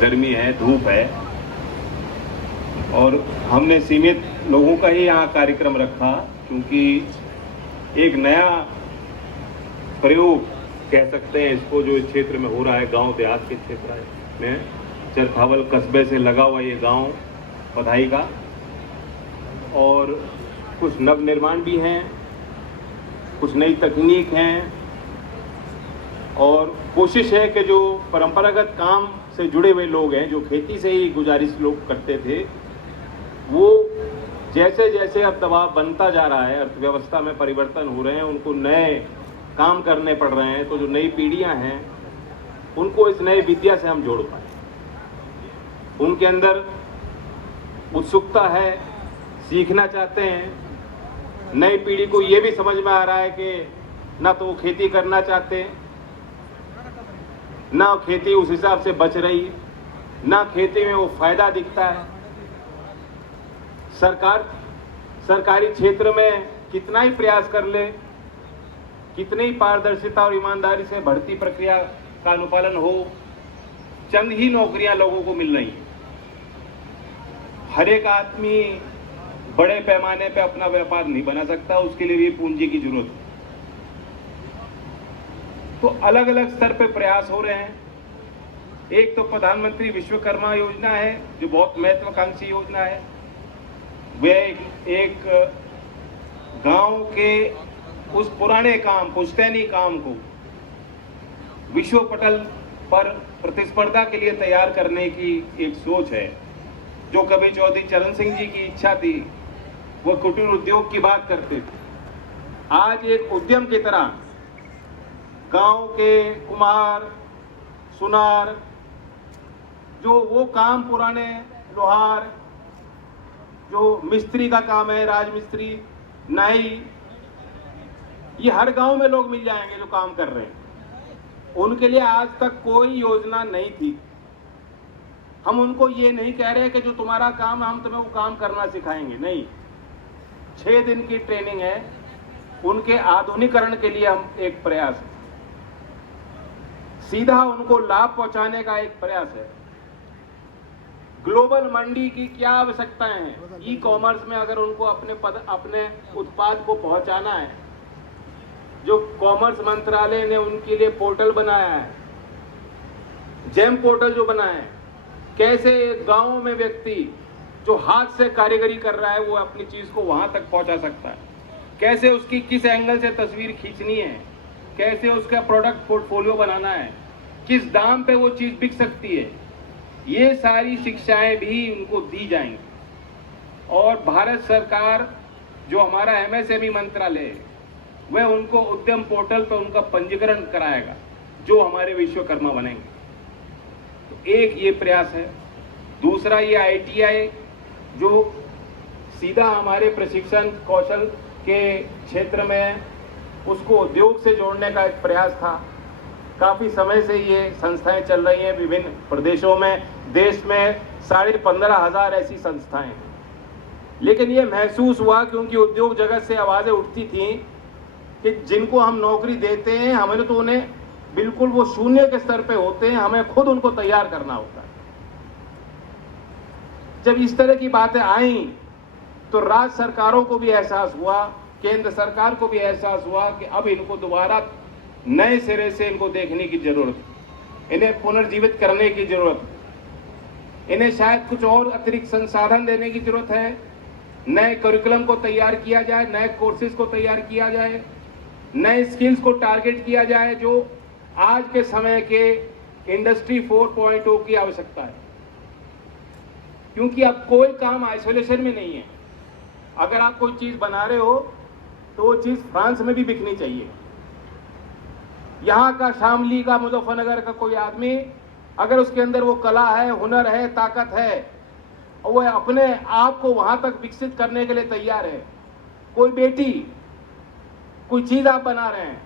गर्मी है, धूप है, और हमने सीमित लोगों का ही यहाँ कार्यक्रम रखा क्योंकि एक नया प्रयोग कह सकते हैं इसको जो इस क्षेत्र में हो रहा है, गांव देहात के क्षेत्र में, चरखावल कस्बे से लगा हुआ ये गांव पधाई का, और कुछ नव निर्माण भी हैं, कुछ नई तकनीक हैं, और कोशिश है कि जो परंपरागत काम से जुड़े हुए लोग हैं, जो खेती से ही गुजारिश लोग करते थे, वो जैसे जैसे अब दबाव बनता जा रहा है, अर्थव्यवस्था में परिवर्तन हो रहे हैं, उनको नए काम करने पड़ रहे हैं, तो जो नई पीढ़ियां हैं उनको इस नई विद्या से हम जोड़ पाए। उनके अंदर उत्सुकता है, सीखना चाहते हैं। नई पीढ़ी को ये भी समझ में आ रहा है कि ना तो वो खेती करना चाहते हैं, ना खेती उस हिसाब से बच रही है, ना खेती में वो फायदा दिखता है। सरकारी क्षेत्र में कितना ही प्रयास कर ले, कितनी ही पारदर्शिता और ईमानदारी से भर्ती प्रक्रिया का अनुपालन हो, चंद ही नौकरियां लोगों को मिल रही हैं। हर एक आदमी बड़े पैमाने पे अपना व्यापार नहीं बना सकता, उसके लिए भी पूंजी की जरूरत है। तो अलग अलग स्तर पे प्रयास हो रहे हैं। एक तो प्रधानमंत्री विश्वकर्मा योजना है जो बहुत महत्वाकांक्षी योजना है। वह एक गांव के उस पुराने काम, पुश्तैनी काम को विश्व पटल पर प्रतिस्पर्धा के लिए तैयार करने की एक सोच है। जो कभी चौधरी चरण सिंह जी की इच्छा थी, वो कुटीर उद्योग की बात करते थे, आज एक उद्यम की तरह गांव के कुम्हार, सुनार, जो वो काम पुराने लोहार, जो मिस्त्री का काम है, राजमिस्त्री, नाई, ये हर गांव में लोग मिल जाएंगे जो काम कर रहे हैं। उनके लिए आज तक कोई योजना नहीं थी। हम उनको ये नहीं कह रहे कि जो तुम्हारा काम है हम तुम्हें वो काम करना सिखाएंगे, नहीं। 6 दिन की ट्रेनिंग है, उनके आधुनिकीकरण के लिए हम एक प्रयास है, सीधा उनको लाभ पहुंचाने का एक प्रयास है। ग्लोबल मंडी की क्या आवश्यकताएं हैं, ई कॉमर्स में अगर उनको अपने उत्पाद को पहुंचाना है, जो कॉमर्स मंत्रालय ने उनके लिए पोर्टल बनाया है, जेम पोर्टल जो बनाया है, कैसे एक गांव में व्यक्ति जो हाथ से कारीगरी कर रहा है वो अपनी चीज को वहां तक पहुंचा सकता है, कैसे उसकी किस एंगल से तस्वीर खींचनी है, कैसे उसका प्रोडक्ट पोर्टफोलियो बनाना है, किस दाम पे वो चीज बिक सकती है, ये सारी शिक्षाएं भी उनको दी जाएंगी। और भारत सरकार जो हमारा एमएसएमई मंत्रालय है, वह उनको उद्यम पोर्टल पर उनका पंजीकरण कराएगा जो हमारे विश्वकर्मा बनेंगे। तो एक ये प्रयास है। दूसरा ये आईटीआई जो सीधा हमारे प्रशिक्षण कौशल के क्षेत्र में उसको उद्योग से जोड़ने का एक प्रयास था। काफ़ी समय से ये संस्थाएं चल रही हैं विभिन्न प्रदेशों में, देश में 15,500 ऐसी संस्थाएं हैं। लेकिन ये महसूस हुआ क्योंकि उद्योग जगत से आवाज़ें उठती थीं कि जिनको हम नौकरी देते हैं हमें तो उन्हें बिल्कुल वो शून्य के स्तर पे होते हैं, हमें खुद उनको तैयार करना होता है। जब इस तरह की बातें आई तो राज्य सरकारों को भी एहसास हुआ, केंद्र सरकार को भी एहसास हुआ कि अब इनको दोबारा नए सिरे से इनको देखने की जरूरत है, इन्हें पुनर्जीवित करने की जरूरत है, इन्हें शायद कुछ और अतिरिक्त संसाधन देने की जरूरत है, नए करिकुलम को तैयार किया जाए, नए कोर्सेज को तैयार किया जाए, नए स्किल्स को टारगेट किया जाए जो आज के समय के इंडस्ट्री 4.0 की आवश्यकता है। क्योंकि अब कोई काम आइसोलेशन में नहीं है। अगर आप कोई चीज बना रहे हो तो वो चीज फ्रांस में भी बिकनी चाहिए। यहाँ का शामली का, मुजफ्फरनगर का कोई आदमी अगर उसके अंदर वो कला है, हुनर है, ताकत है और वो अपने आप को वहां तक विकसित करने के लिए तैयार है, कोई बेटी कोई चीज आप बना रहे हैं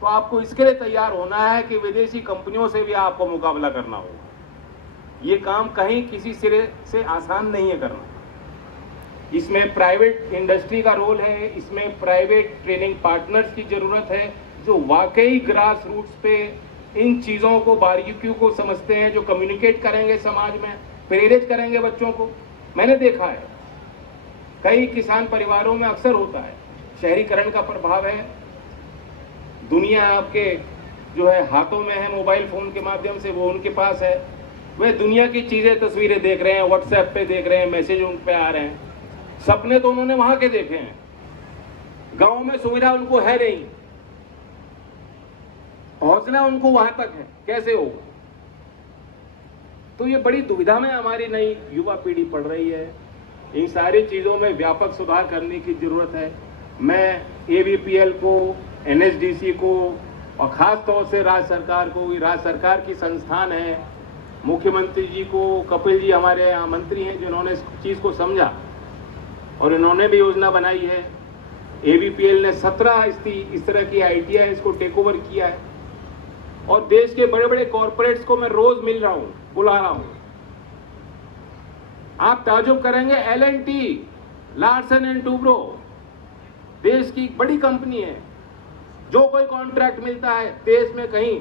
तो आपको इसके लिए तैयार होना है कि विदेशी कंपनियों से भी आपको मुकाबला करना होगा। ये काम कहीं किसी सिरे से आसान नहीं है करना। इसमें प्राइवेट इंडस्ट्री का रोल है, इसमें प्राइवेट ट्रेनिंग पार्टनर्स की जरूरत है जो वाकई ग्रास रूट्स पे इन चीज़ों को, बारीकियों को समझते हैं, जो कम्युनिकेट करेंगे समाज में, प्रेरित करेंगे बच्चों को। मैंने देखा है कई किसान परिवारों में अक्सर होता है, शहरीकरण का प्रभाव है, दुनिया आपके जो है हाथों में है, मोबाइल फोन के माध्यम से वो उनके पास है, वे दुनिया की चीज़ें, तस्वीरें देख रहे हैं, व्हाट्सएप पे देख रहे हैं, मैसेज उन पे आ रहे हैं। सपने तो उन्होंने वहां के देखे हैं, गांव में सुविधा उनको है नहीं, पहुंचना उनको वहां तक है, कैसे होगा? तो ये बड़ी दुविधा में हमारी नई युवा पीढ़ी पड़ रही है। इन सारी चीज़ों में व्यापक सुधार करने की जरूरत है। मैं ABPL को, NSDC को और ख़ास तौर से राज्य सरकार को, राज्य सरकार की संस्थान है, मुख्यमंत्री जी को, कपिल जी हमारे यहाँ मंत्री हैं जिन्होंने इस चीज़ को समझा और इन्होंने भी योजना बनाई है। ABPL ने 17 इस तरह की ITI इसको टेक ओवर किया है और देश के बड़े बड़े कॉरपोरेट्स को मैं रोज मिल रहा हूँ, बुला रहा हूँ। आप ताजुब करेंगे, L&T, लार्सन एंड टूब्रो देश की बड़ी कंपनी है। जो कोई कॉन्ट्रैक्ट मिलता है देश में कहीं,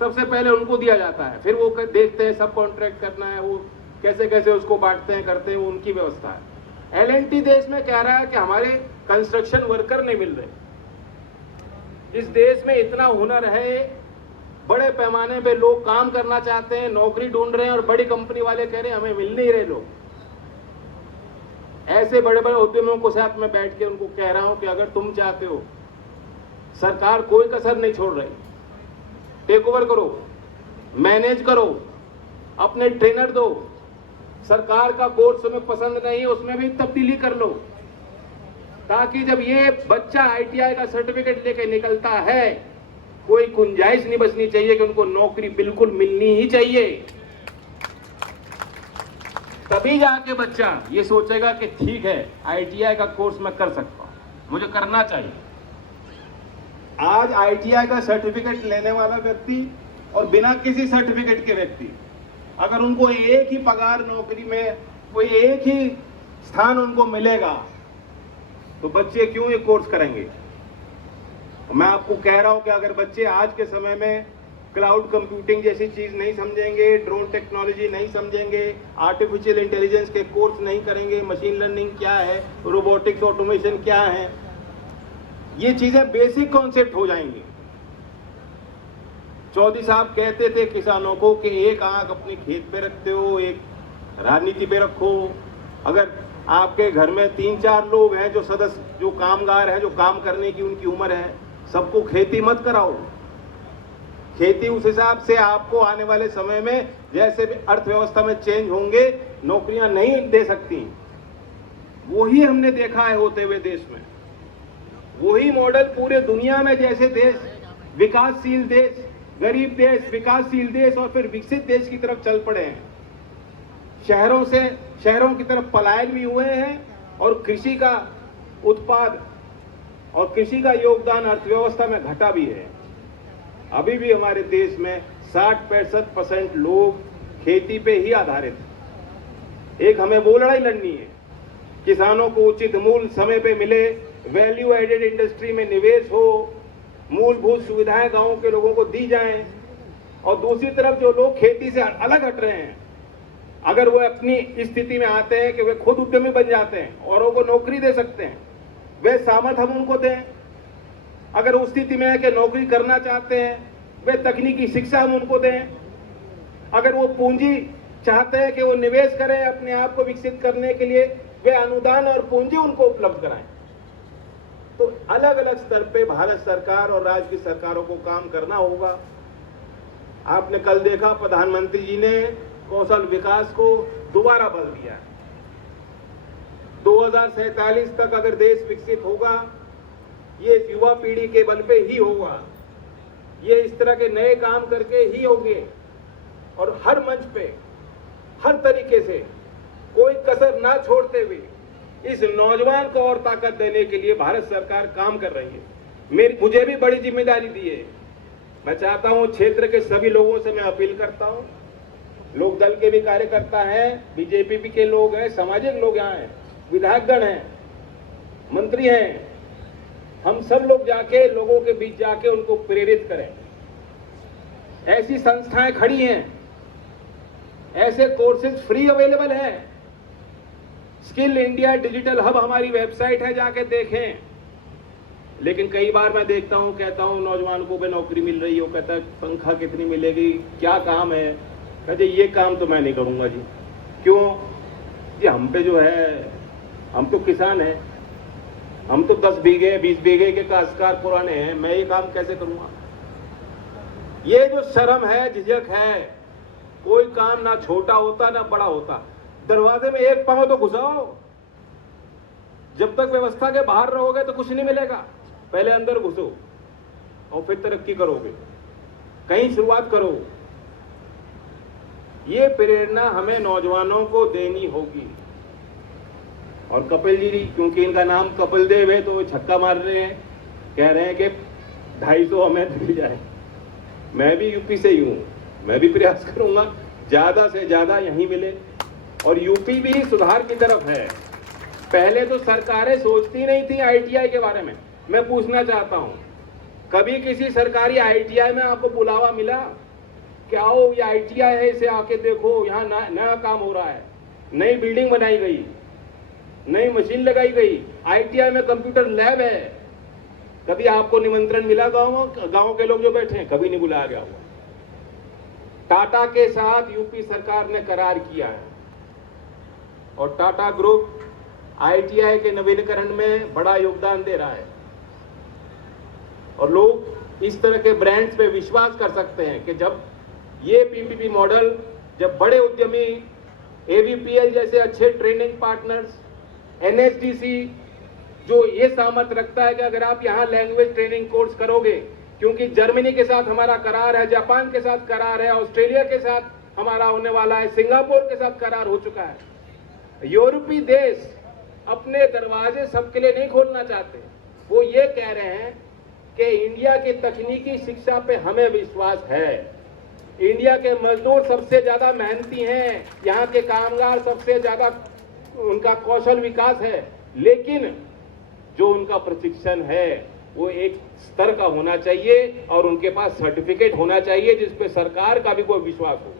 सबसे पहले उनको दिया जाता है, फिर वो देखते हैं सब कॉन्ट्रैक्ट करना है, वो कैसे कैसे उसको बांटते हैं, करते हैं, वो उनकी व्यवस्था है। L&T देश में कह रहा है कि हमारे कंस्ट्रक्शन वर्कर नहीं मिल रहे। इस देश में इतना हुनर है, बड़े पैमाने पे लोग काम करना चाहते हैं, नौकरी ढूंढ रहे हैं और बड़ी कंपनी वाले कह रहे हैं हमें मिल नहीं रहे लोग। ऐसे बड़े बड़े उद्यमियों को साथ में बैठ के उनको कह रहा हूं कि अगर तुम चाहते हो, सरकार कोई कसर नहीं छोड़ रही, टेक ओवर करो, मैनेज करो, अपने ट्रेनर दो, सरकार का कोर्स तुम्हें पसंद नहीं है उसमें भी तब्दीली कर लो, ताकि जब ये बच्चा ITI का सर्टिफिकेट लेके निकलता है, कोई गुंजाइश नहीं बचनी चाहिए कि उनको नौकरी बिल्कुल मिलनी ही चाहिए। तभी जाके बच्चा ये सोचेगा कि ठीक है, ITI का कोर्स मैं कर सकता हूं, मुझे करना चाहिए। आज ITI का सर्टिफिकेट लेने वाला व्यक्ति और बिना किसी सर्टिफिकेट के व्यक्ति, अगर उनको एक ही पगार नौकरी में कोई एक ही स्थान उनको मिलेगा, तो बच्चे क्यों ये कोर्स करेंगे? मैं आपको कह रहा हूं कि अगर बच्चे आज के समय में क्लाउड कंप्यूटिंग जैसी चीज नहीं समझेंगे, ड्रोन टेक्नोलॉजी नहीं समझेंगे, आर्टिफिशियल इंटेलिजेंस के कोर्स नहीं करेंगे, मशीन लर्निंग क्या है, रोबोटिक्स ऑटोमेशन क्या है, ये चीजें बेसिक कॉन्सेप्ट हो जाएंगी। चौधरी साहब कहते थे किसानों को कि एक आंख अपने खेत पे रखते हो, एक राजनीति पे रखो। अगर आपके घर में 3-4 लोग हैं जो सदस्य, जो कामगार हैं, जो काम करने की उनकी उम्र है, सबको खेती मत कराओ। खेती उस हिसाब से आपको आने वाले समय में जैसे भी अर्थव्यवस्था में चेंज होंगे, नौकरियां नहीं दे सकती। वही हमने देखा है होते हुए देश में, वही मॉडल पूरे दुनिया में, जैसे देश विकासशील देश, गरीब देश, विकासशील देश और फिर विकसित देश की तरफ चल पड़े हैं। शहरों से शहरों की तरफ पलायन भी हुए हैं और कृषि का उत्पाद और कृषि का योगदान अर्थव्यवस्था में घटा भी है। अभी भी हमारे देश में 60-65% लोग खेती पे ही आधारित हैं। एक हमें वो लड़ाई लड़नी है, किसानों को उचित मूल्य समय पे मिले, वैल्यू एडेड इंडस्ट्री में निवेश हो, मूलभूत सुविधाएं गांव के लोगों को दी जाएं, और दूसरी तरफ जो लोग खेती से अलग हट रहे हैं, अगर वो अपनी स्थिति में आते हैं कि वे खुद उद्यमी बन जाते हैं, औरों को नौकरी दे सकते हैं, वे सामर्थ हम उनको दें। अगर उस स्थिति में है कि नौकरी करना चाहते हैं, वे तकनीकी शिक्षा हम उनको दें। अगर वो पूंजी चाहते हैं कि वो निवेश करें अपने आप को विकसित करने के लिए, वे अनुदान और पूंजी उनको उपलब्ध कराएं। तो अलग अलग स्तर पे भारत सरकार और राज्य की सरकारों को काम करना होगा। आपने कल देखा प्रधानमंत्री जी ने कौशल विकास को दोबारा बल दिया है। 2047 तक अगर देश विकसित होगा, ये युवा पीढ़ी के बल पे ही होगा। ये इस तरह के नए काम करके ही होंगे और हर मंच पे, हर तरीके से, कोई कसर ना छोड़ते हुए इस नौजवान को और ताकत देने के लिए भारत सरकार काम कर रही है। मुझे भी बड़ी जिम्मेदारी दी है। मैं चाहता हूं, क्षेत्र के सभी लोगों से मैं अपील करता हूं, लोक दल के भी कार्यकर्ता हैं, बीजेपी के लोग हैं, सामाजिक लोग यहाँ हैं, विधायकगण हैं, मंत्री हैं, हम सब लोग जाके लोगों के बीच जाके उनको प्रेरित करें। ऐसी संस्थाएं खड़ी हैं, ऐसे कोर्सेज फ्री अवेलेबल है। स्किल इंडिया डिजिटल हब हमारी वेबसाइट है, जाके देखें। लेकिन कई बार मैं देखता हूं, कहता हूं नौजवान को भी नौकरी मिल रही हो, कहता है तनख्वाह कितनी मिलेगी, क्या काम है, कहते ये काम तो मैं नहीं करूंगा जी। क्यों जी? हम पे जो है, हम तो किसान हैं, हम तो 10 बीघे 20 बीघे के काश्तकार पुराने हैं, मैं ये काम कैसे करूंगा? ये जो शर्म है, झिझक है, कोई काम ना छोटा होता ना बड़ा होता। दरवाजे में एक पांव तो घुसाओ। जब तक व्यवस्था के बाहर रहोगे तो कुछ नहीं मिलेगा। पहले अंदर घुसो और फिर तरक्की करोगे, कहीं शुरुआत करो। ये प्रेरणा हमें नौजवानों को देनी होगी। और कपिल जी, क्योंकि इनका नाम कपिल देव है, तो वो छक्का मार रहे हैं, कह रहे हैं कि 250 हमें मिल जाए। मैं भी यूपी से ही हूं, मैं भी प्रयास करूंगा ज्यादा से ज्यादा यहीं मिले। और यूपी भी सुधार की तरफ है। पहले तो सरकारें सोचती नहीं थी आईटीआई के बारे में। मैं पूछना चाहता हूं, कभी किसी सरकारी आईटीआई में आपको बुलावा मिला कि आओ ये आईटीआई है, इसे आके देखो, यहाँ नया काम हो रहा है, नई बिल्डिंग बनाई गई, नई मशीन लगाई गई, आईटीआई में कंप्यूटर लैब है। कभी आपको निमंत्रण मिला? गांव के लोग जो बैठे हैं, कभी नहीं बुलाया गया हुआ। टाटा के साथ यूपी सरकार ने करार किया है और टाटा ग्रुप आईटीआई के नवीनीकरण में बड़ा योगदान दे रहा है। और लोग इस तरह के ब्रांड्स पे विश्वास कर सकते हैं कि जब ये पीपीपी मॉडल, जब बड़े उद्यमी, एवीपीएल जैसे अच्छे ट्रेनिंग पार्टनर्स, एनएसडीसी जो ये सामर्थ्य रखता है कि अगर आप यहाँ लैंग्वेज ट्रेनिंग कोर्स करोगे, क्योंकि जर्मनी के साथ हमारा करार है, जापान के साथ करार है, ऑस्ट्रेलिया के साथ हमारा होने वाला है, सिंगापुर के साथ करार हो चुका है। यूरोपीय देश अपने दरवाजे सबके लिए नहीं खोलना चाहते। वो ये कह रहे हैं कि इंडिया की तकनीकी शिक्षा पे हमें विश्वास है, इंडिया के मजदूर सबसे ज्यादा मेहनती हैं, यहाँ के कामगार सबसे ज्यादा उनका कौशल विकास है, लेकिन जो उनका प्रशिक्षण है वो एक स्तर का होना चाहिए और उनके पास सर्टिफिकेट होना चाहिए जिसपे सरकार का भी कोई विश्वास हो।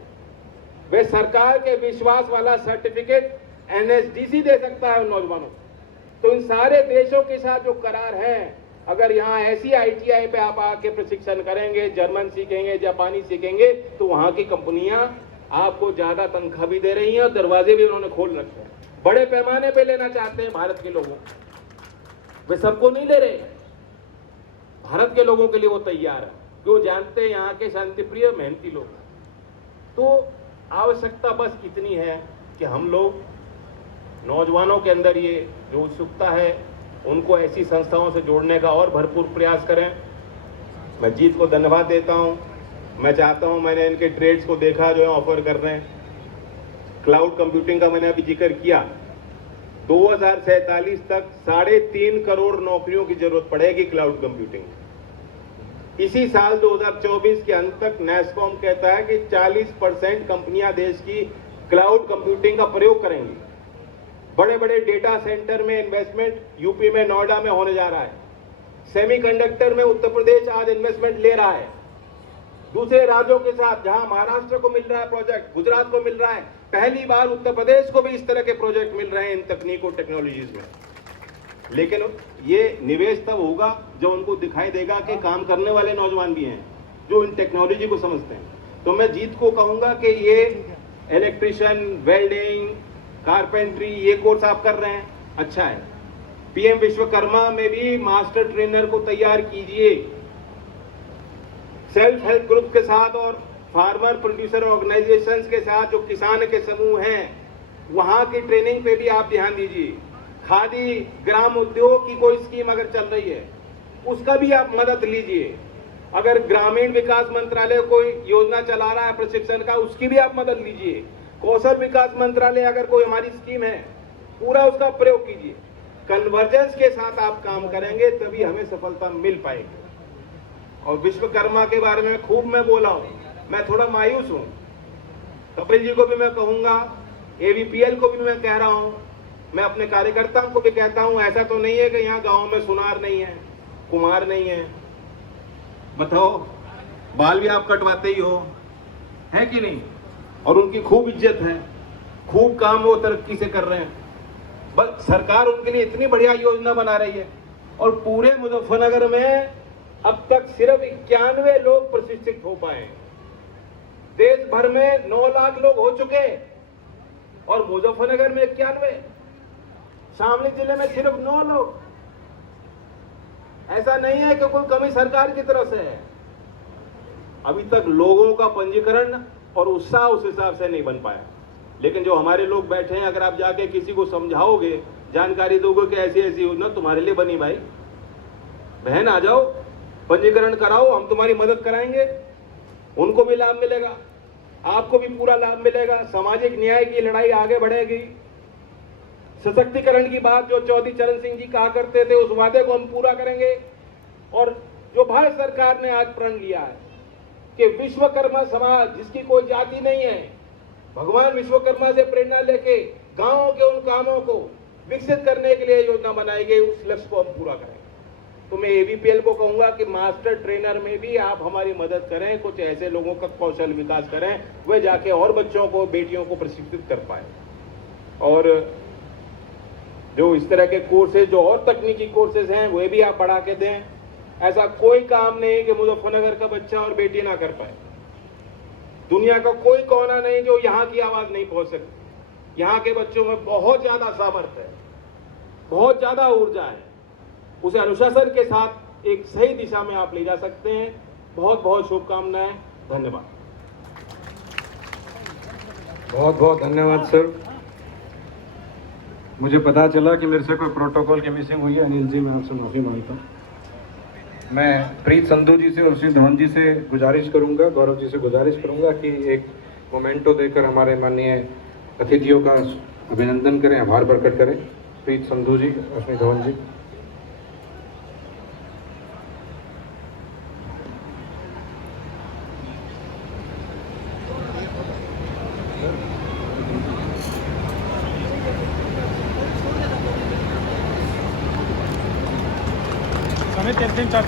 वे सरकार के विश्वास वाला सर्टिफिकेट एनएसडीसी दे सकता है उन नौजवानों को। तो इन सारे देशों के साथ जो करार है, अगर यहाँ ऐसी आईटीआई पे आप आके प्रशिक्षण करेंगे, जर्मन सीखेंगे, जापानी सीखेंगे, तो वहां की कंपनियां आपको ज्यादा तनख्वाह भी दे रही हैं और दरवाजे भी उन्होंने खोल रखे हैं। बड़े पैमाने पे लेना चाहते हैं भारत के लोगों, वे सबको नहीं ले रहे, भारत के लोगों के लिए वो तैयार है, क्यों? जानते हैं यहाँ के शांतिप्रिय मेहनती लोग। तो आवश्यकता बस इतनी है कि हम लोग नौजवानों के अंदर ये जो उत्सुकता है उनको ऐसी संस्थाओं से जोड़ने का और भरपूर प्रयास करें। मैं जीत को धन्यवाद देता हूं। मैं चाहता हूं, मैंने इनके ट्रेड्स को देखा जो है ऑफर कर रहे हैं। क्लाउड कंप्यूटिंग का मैंने अभी जिक्र किया, 2047 तक 3.5 करोड़ नौकरियों की जरूरत पड़ेगी क्लाउड कंप्यूटिंग। इसी साल 2024 के अंत तक नेस्कॉम कहता है कि 40% कंपनियां देश की क्लाउड कंप्यूटिंग का प्रयोग करेंगी। बड़े बड़े डेटा सेंटर में इन्वेस्टमेंट यूपी में, नोएडा में होने जा रहा है। सेमीकंडक्टर में उत्तर प्रदेश आज इन्वेस्टमेंट ले रहा है। दूसरे राज्यों के साथ, जहां महाराष्ट्र को मिल रहा है प्रोजेक्ट, गुजरात को मिल रहा है, पहली बार उत्तर प्रदेश को भी इस तरह के प्रोजेक्ट मिल रहे हैं इन तकनीक और टेक्नोलॉजीज में। लेकिन ये निवेश तब होगा जो उनको दिखाई देगा कि काम करने वाले नौजवान भी हैं जो इन टेक्नोलॉजी को समझते हैं। तो मैं जीत को कहूंगा कि ये इलेक्ट्रिशियन, वेल्डिंग, कारपेंट्री, ये कोर्स आप कर रहे हैं, अच्छा है। पीएम विश्वकर्मा में भी मास्टर ट्रेनर को तैयार कीजिए। सेल्फ हेल्प ग्रुप के साथ और फार्मर प्रोड्यूसर ऑर्गेनाइजेशंस के साथ जो किसान के समूह हैं, वहां की ट्रेनिंग पे भी आप ध्यान दीजिए। खादी ग्राम उद्योग की कोई स्कीम अगर चल रही है, उसका भी आप मदद लीजिए। अगर ग्रामीण विकास मंत्रालय कोई योजना चला रहा है प्रशिक्षण का, उसकी भी आप मदद लीजिए। कौशल विकास मंत्रालय अगर कोई हमारी स्कीम है, पूरा उसका प्रयोग कीजिए। कन्वर्जेंस के साथ आप काम करेंगे तभी हमें सफलता मिल पाएगी। और विश्वकर्मा के बारे में खूब मैं बोला हूं, मैं थोड़ा मायूस हूं। कपिल जी को भी मैं कहूंगा, एवीपीएल को भी मैं कह रहा हूं, मैं अपने कार्यकर्ताओं को भी कहता हूं, ऐसा तो नहीं है कि यहाँ गांव में सुनार नहीं है, कुम्हार नहीं है। बताओ, बाल भी आप कटवाते ही हो, है कि नहीं? और उनकी खूब इज्जत है, खूब काम वो तरक्की से कर रहे हैं। बस सरकार उनके लिए इतनी बढ़िया योजना बना रही है। और पूरे मुजफ्फरनगर में अब तक सिर्फ 91 लोग प्रशिक्षित हो पाए। देश भर में 9 लाख लोग हो चुके और मुजफ्फरनगर में 91, शामली जिले में सिर्फ 9 लोग। ऐसा नहीं है कि कोई कमी सरकार की तरफ से है, अभी तक लोगों का पंजीकरण और उत्साह उस हिसाब से नहीं बन पाया। लेकिन जो हमारे लोग बैठे हैं, अगर आप जाके किसी को समझाओगे, जानकारी दोगे कि ऐसी ऐसी योजना तुम्हारे लिए बनी, भाई बहन आ जाओ, पंजीकरण कराओ, हम तुम्हारी मदद कराएंगे, उनको भी लाभ मिलेगा, आपको भी पूरा लाभ मिलेगा। सामाजिक न्याय की लड़ाई आगे बढ़ेगी। सशक्तिकरण की बात जो चौधरी चरण सिंह जी कहा करते थे, उस वादे को हम पूरा करेंगे। और जो भारत सरकार ने आज प्रण लिया है कि विश्वकर्मा समाज, जिसकी कोई जाति नहीं है, भगवान विश्वकर्मा से प्रेरणा लेके गांवों के उन कामों को विकसित करने के लिए योजना बनाई गई, उस लक्ष्य को हम पूरा करेंगे। तो मैं एबीपीएल को कहूंगा कि मास्टर ट्रेनर में भी आप हमारी मदद करें, कुछ ऐसे लोगों का कौशल विकास करें, वे जाके और बच्चों को, बेटियों को प्रशिक्षित कर पाए। और जो इस तरह के कोर्सेज, जो और तकनीकी कोर्सेज हैं, वे भी आप बढ़ा के दें। ऐसा कोई काम नहीं कि मुजफ्फरनगर का बच्चा और बेटी ना कर पाए। दुनिया का कोई कोना नहीं जो यहाँ की आवाज नहीं पहुंच सकती। यहाँ के बच्चों में बहुत ज्यादा सामर्थ्य है, बहुत ज्यादा ऊर्जा है, उसे अनुशासन के साथ एक सही दिशा में आप ले जा सकते हैं। बहुत बहुत शुभकामनाएं, धन्यवाद। बहुत बहुत धन्यवाद सर। मुझे पता चला कि मेरे से कोई प्रोटोकॉल की मिसिंग हुई है। अनिल जी, मैं आपसे माफ़ी मांगता हूँ। मैं प्रीत संधू जी से और श्री धवन जी से गुजारिश करूंगा, गौरव जी से गुजारिश करूंगा कि एक मोमेंटो देकर हमारे माननीय अतिथियों का अभिनंदन करें, आभार प्रकट करें। प्रीत संधू जी और श्री धवन जी। हमें 3-3 4-4